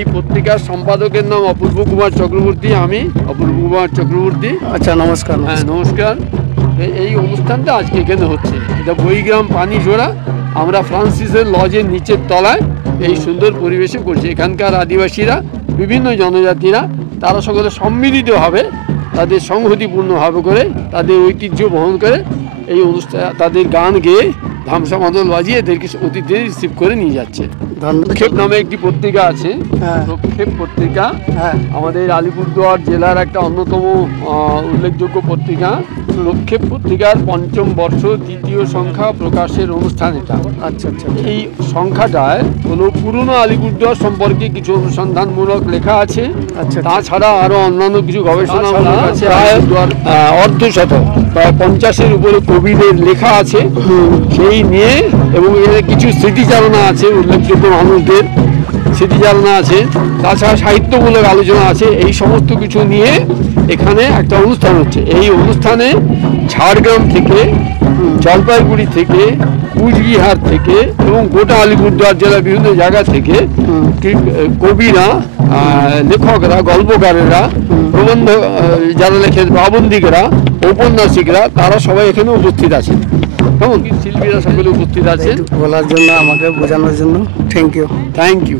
এই পত্রিকার সম্পাদকের নাম অপূর্ব কুমার চক্রবর্তী। আমি অপূর্ব কুমার চক্রবর্তী। আচ্ছা, নমস্কার। হ্যাঁ, নমস্কার। এই অনুষ্ঠানটা আজকে এখানে হচ্ছে, এটা বইগ্রাম পানিঝোড়া। আমরা ফ্রান্সিসের লজের নিচের তলায় এই সুন্দর পরিবেশে করছি। এখানকার আদিবাসীরা, বিভিন্ন জনজাতিরা, তারা সকলে সম্মিলিতভাবে তাদের সংহতিপূর্ণভাবে করে তাদের ঐতিহ্য বহন করে এই অনুষ্ঠান, তাদের গান গেয়ে ধামসা মাদল বাজিয়ে এদেরকে অতিথি রিসিভ করে নিয়ে যাচ্ছে। প্রক্ষেপ নামে একটি পত্রিকা আছে, প্রক্ষেপ পত্রিকা। আমাদের আলিপুরদুয়ার জেলার একটা অন্যতম উল্লেখযোগ্য পত্রিকা। প্রক্ষেপ পত্রিকার ৫ম বর্ষ ২য় সংখ্যা প্রকাশের অনুষ্ঠান এটা। আচ্ছা আচ্ছা। এই সংখ্যাটায় হলো পুরনো আলিপুরদুয়ার সম্পর্কে কিছু অনুসন্ধানমূলক লেখা আছে। আচ্ছা, তাছাড়া আরও অন্যান্য কিছু গবেষণামূলক আছে। অর্ধশতক, প্রায় ৫০-এর উপরে কবিদের লেখা আছে সেই নিয়ে, এবং এখানে কিছু স্মৃতিচারণা আছে, উল্লেখযোগ্য মানুষদের স্মৃতিচারণা আছে। তাছাড়া সাহিত্যমূলক আলোচনা আছে। এই সমস্ত কিছু নিয়ে এখানে একটা অনুষ্ঠান হচ্ছে। এই অনুষ্ঠানে ঝাড়গ্রাম থেকে, জলপাইগুড়ি থেকে, কুচবিহার থেকে এবং গোটা আলিপুরদুয়ার জেলার বিভিন্ন জায়গা থেকে কবিরা, লেখকরা, গল্পকারেরা, প্রবন্ধ যারা লেখেন, প্রাবন্ধিকরা, ঔপন্যাসিকরা, তারা সবাই এখানে উপস্থিত আছেন। কেমন শিল্পীরা সকলে উপস্থিত আছেন। বলার জন্য, আমাকে বোঝানোর জন্য থ্যাংক ইউ।